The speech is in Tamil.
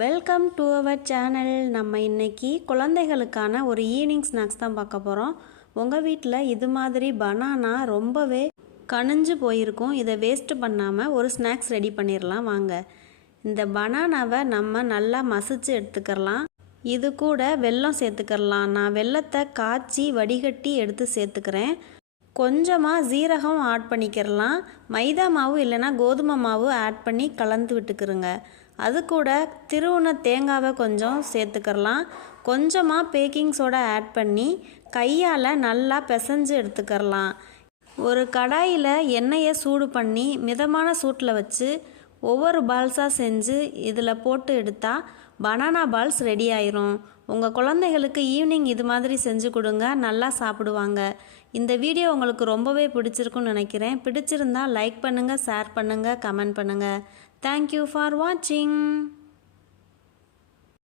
வெல்கம் டு அவர் சேனல் நம்ம இன்றைக்கி குழந்தைகளுக்கான ஒரு ஈவினிங் ஸ்நாக்ஸ் தான் பார்க்க போகிறோம் உங்கள் வீட்டில் இது மாதிரி பனானா ரொம்பவே கனிஞ்சு போயிருக்கும். இதை வேஸ்ட்டு பண்ணாமல் ஒரு ஸ்நாக்ஸ் ரெடி பண்ணிடலாம் வாங்க. இந்த பனானாவை நம்ம நல்லா மசிச்சு எடுத்துக்கிறலாம் இது கூட வெல்லம் சேர்த்துக்கிறலாம் நான் வெள்ளத்தை காய்ச்சி வடிகட்டி எடுத்து சேர்த்துக்கிறேன். கொஞ்சமாக ஜீரகம் ஆட் பண்ணிக்கிறலாம் மைதா மாவு இல்லைன்னா கோதுமை மாவு ஆட் பண்ணி கலந்து விட்டுக்கிறோங்க அது கூட திருவுண தேங்காவை கொஞ்சம் சேர்த்துக்கிறலாம் கொஞ்சமாக பேக்கிங் சோடா ஆட் பண்ணி கையால் நல்லா பிசைஞ்சு எடுத்துக்கிறலாம் ஒரு கடாயில் எண்ணெயை சூடு பண்ணி மிதமான சூட்டில் வச்சு ஒவ்வொரு பால்ஸாக செஞ்சு இதில் போட்டு எடுத்தால் பனானா பால்ஸ் ரெடி ஆயிரும். உங்கள் குழந்தைகளுக்கு ஈவினிங் இது மாதிரி செஞ்சு கொடுங்க நல்லா சாப்பிடுவாங்க. இந்த வீடியோ உங்களுக்கு ரொம்பவே பிடிச்சிருக்குன்னு நினைக்கிறேன். பிடிச்சிருந்தா லைக் பண்ணுங்கள் ஷேர் பண்ணுங்கள் கமெண்ட் பண்ணுங்கள் தேங்க்யூ ஃபார் வாட்சிங்